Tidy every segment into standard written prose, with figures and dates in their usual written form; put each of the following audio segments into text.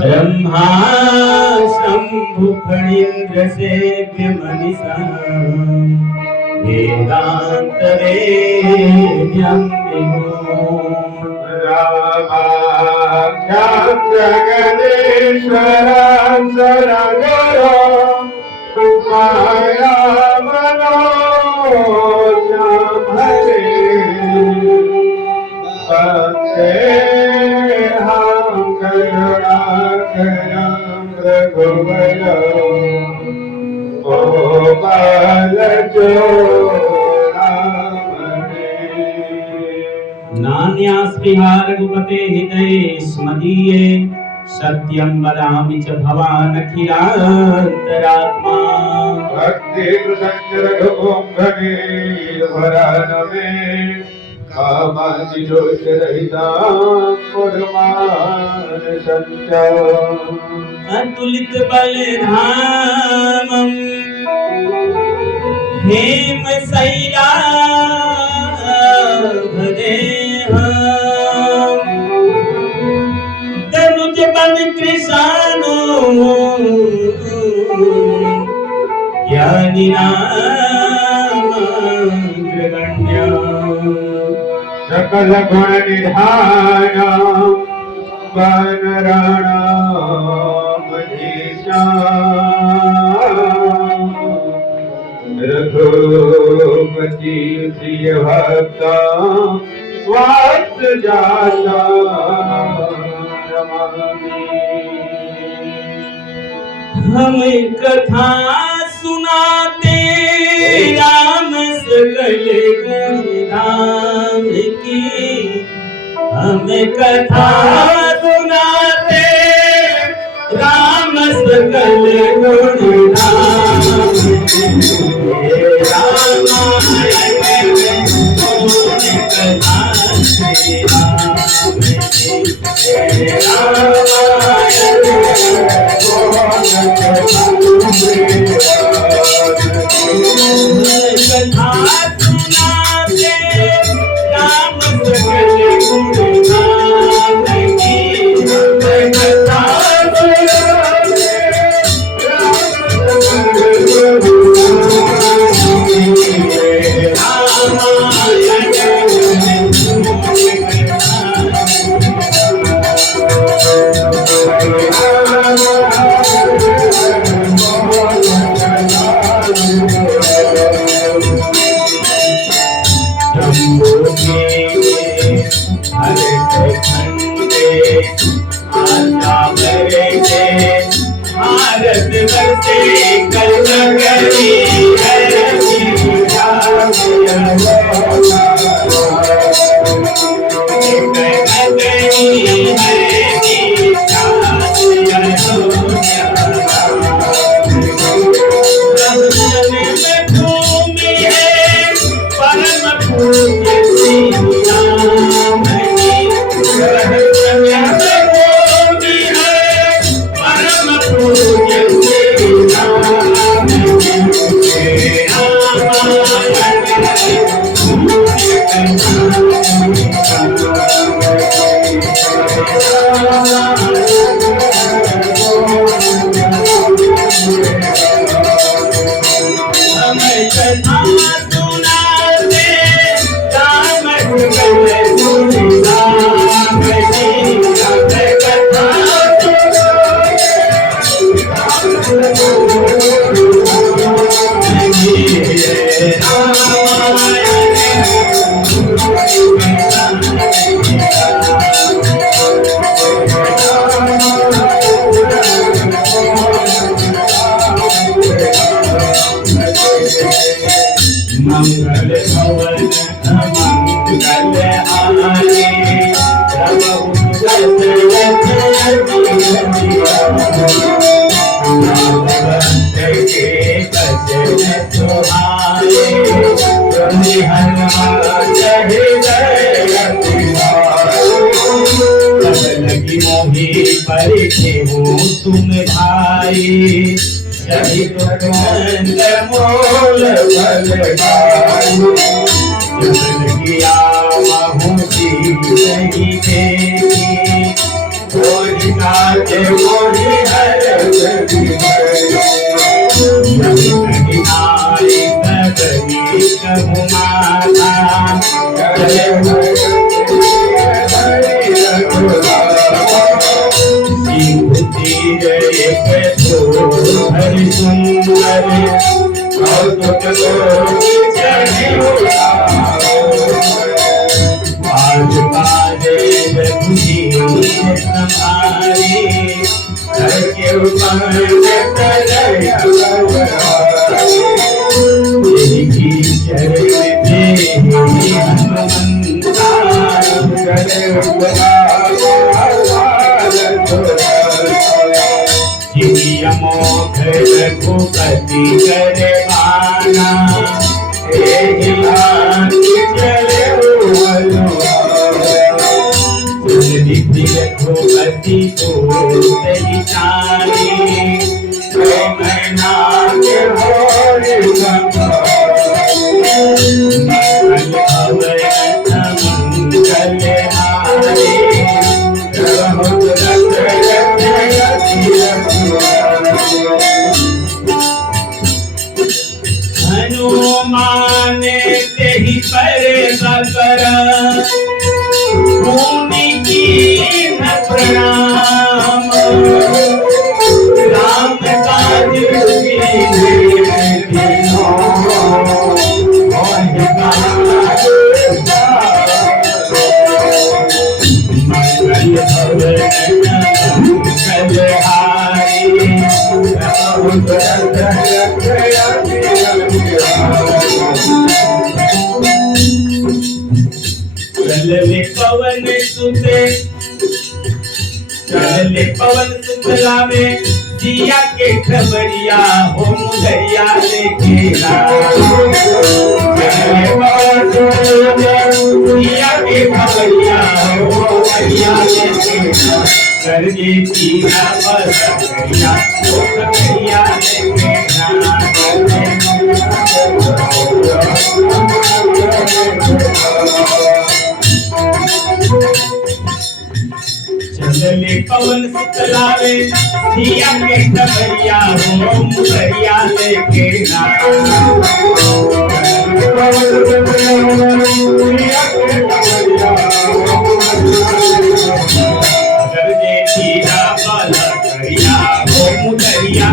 ब्रह्मा शंभु फणीन्द्र सेव्य मनीषा वेदांत वेद्यं विभो रामाख्यात जगदीश्वर शरणगरो माया मनोज हरे भक्ते हम करुणा करम रघुवर गोपाल जो नान्यास्विहार रघुपते हृदये स्मदीये सत्यं वदामि च भवानखिलान्तरात्मा भक्ति प्रसन्न रघुपुंगने वरण में कामादि दोष रहिता पुरमान संचा अतुलित बलधामं हेम शैला दनुज बल कृष्णो ज्ञानी नामग्रगण्य सकल गुण निधान वनराणा मनीषा रघुपति प्रिय भक्ता स्वात जाता हम कथा सुनाते राम सकल गुण धाम की हम कथा सुनाते राम सकल गुण धाम की मंगल भवन मंगल आने तुम भाई सभी मोल गया नहीं देखी मोहि काजे मोहि हर कही नारी सगरी कहु माता जय सिंधु तीर एक हरि सुंदर कौतुक आज बाजे रघुवीर संहारी घर के ऊपर यही चरण में हनुमंता अमोघ रघुपति करवाना एहि लागी चले निधि रघुपति को दलितानी मैना के होरे मंगल अवयन मंगल हारे रहो हनुमान तेहि पर बकर भूमि की न प्रणाम राम काज मंगल भवन चलले पवन सुते चलले पवन सुतला में सिया के खबरिया हो मुदरिया लेके चलले पवन सिया के खबरिया हो मुदरिया लेके करजे तीरा पर करिया हो करिया लेके चलले पवन सुतलावे सिया के खबरिया हो मुदरिया लेके करजे तीरा पर करिया हो मुदरिया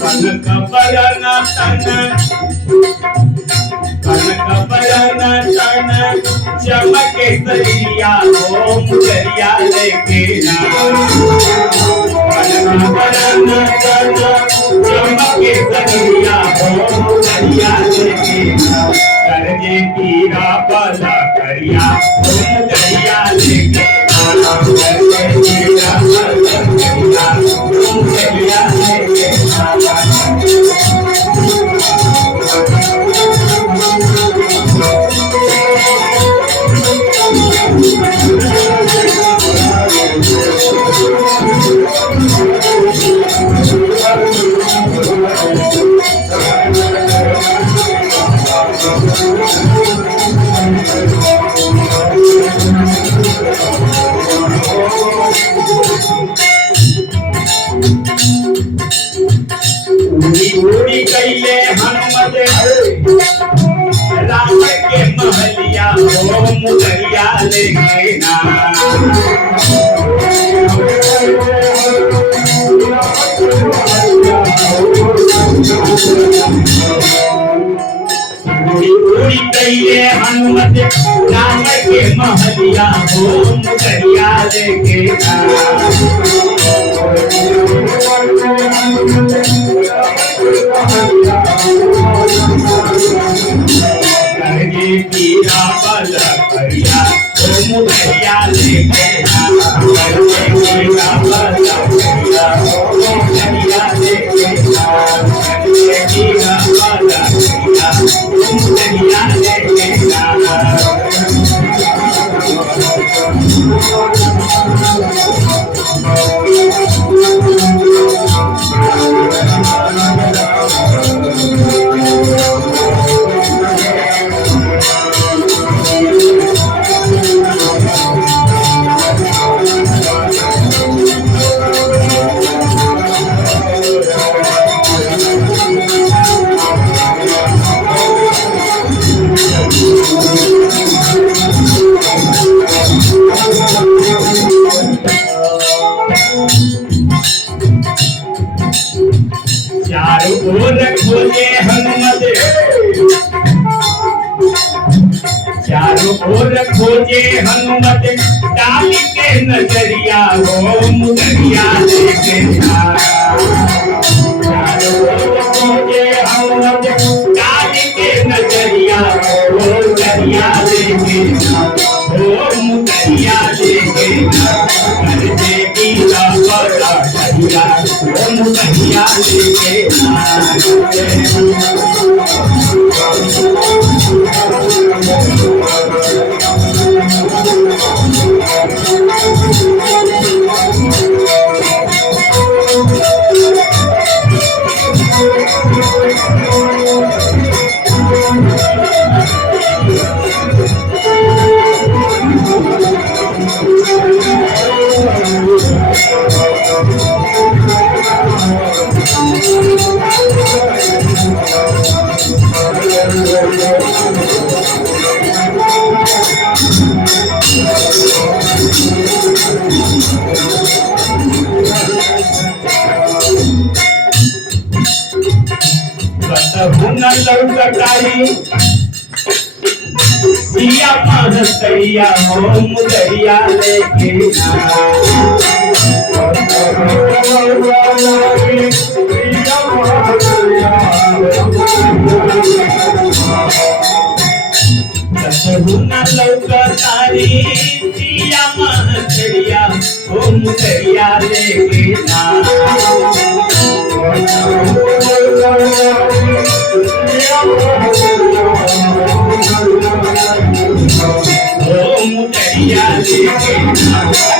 कनक बरन तन चमके सरिया हो मुदरिया लेके कनक बरन तन चमके सरिया हो मुदरिया लेके करजे तीरा बला करिया हो मुदरिया लेके करजे तीरा बला करिया हो मुदरिया लेके उड़ी कैले हनुमत राम के महलिया हो मुदरिया लेके उड़ी कैले गईले हनुमत राम के महलिया हो मुदरिया लेके करके कीरा बल करिया हो मुदरिया लेके करके कीरा बल करिया हो मुदरिया लेके करके कीरा बल करिया हो मुदरिया लेके चारों ओर खोजे हनुमत चारों ओर खोजे हनुमत डाल के नजरिया हो मुदरिया लेके चारों ओर खोजे हनुमत डाल के नजरिया हो मुदरिया लेके हो मुदरिया लेके कर देगी ना बड़ा कहिया हो मुदरिया लेके लौटकारी सिया महतरिया हो मुदरिया लेके लौटकारी सिया महतरिया हो मुदरिया लेके मुदरिया लेके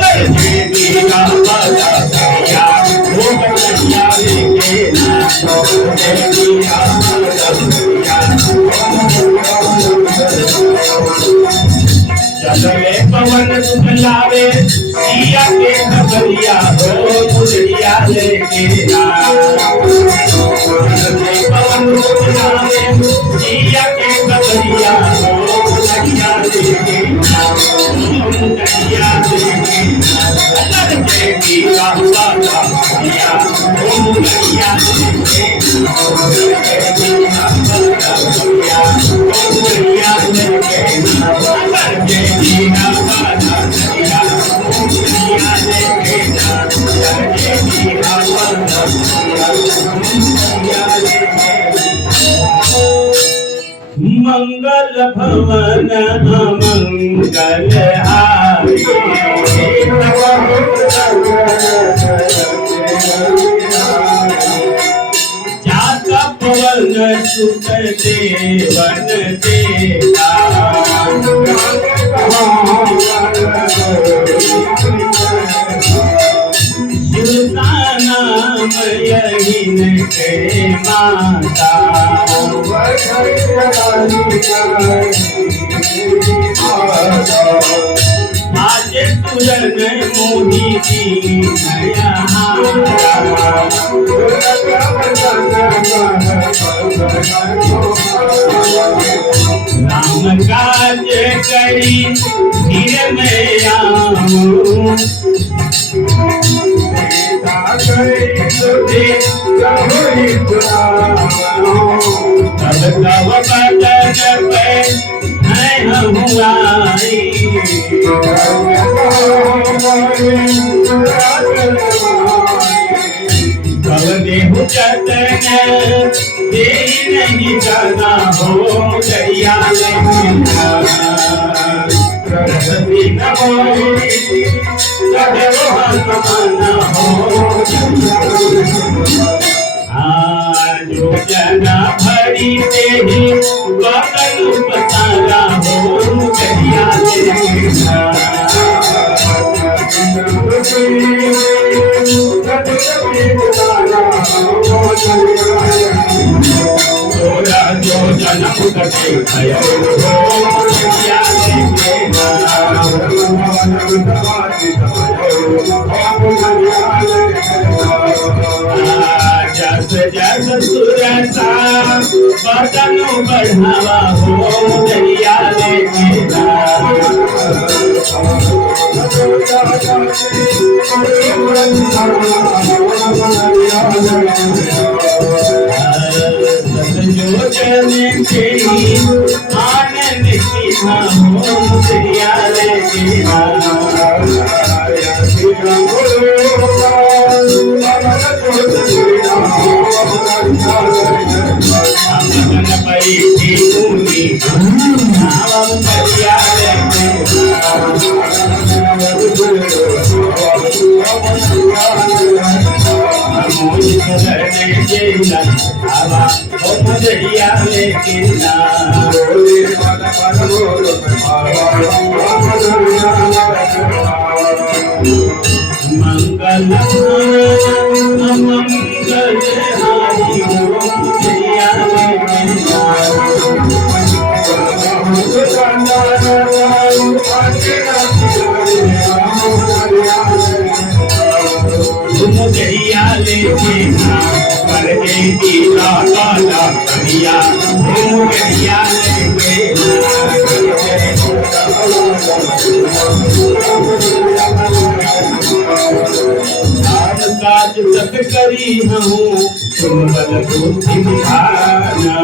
कर देगी ना बड़ा कहिया हो मुदरिया लेके देगी ना बड़ा कहिया चले पवन सुखलावे सिया के खबरिया हो मुदरिया लेके चले पवन सुखलावे सिया के खबरिया हो मुदरिया लेके मुदरिया लेके कर देगी ना बड़ा कहिया हो मुदरिया लेके देगी ना बड़ा कहिया हो मुदरिया लेके कर देगी ना बड़ा कहिया हो मुदरिया लेके कर देगी ना बड़ा कहिया हो मुदरिया लेके मंगल भवन मंगल हारी जाता पवन सुत देवन देता नाम यही के माता आज तुरन मोदी की राम काज करी धीर में आऊं तब तब बदन पे आई भव देहु जतन दे नहीं जाना हो मुदैया प्रगति न हो कहो हसमाना हो जो जना भरी तेरी बगल पसारा हो मुदैया तोरा जो जन्म कटे भयो हो मुदैया जस जस सुरसा बदन बढ़ावा हो मुदैया आनंद की हो मुदैया परी मुनि नाम मुदैया मुदैया मंगल मंगल हारी हो मुदैया मुदैया लेके कर दे दीदा काला करिया मुदैया लेके काज तक करी हूँ तुम बल बुद्धि निधाना।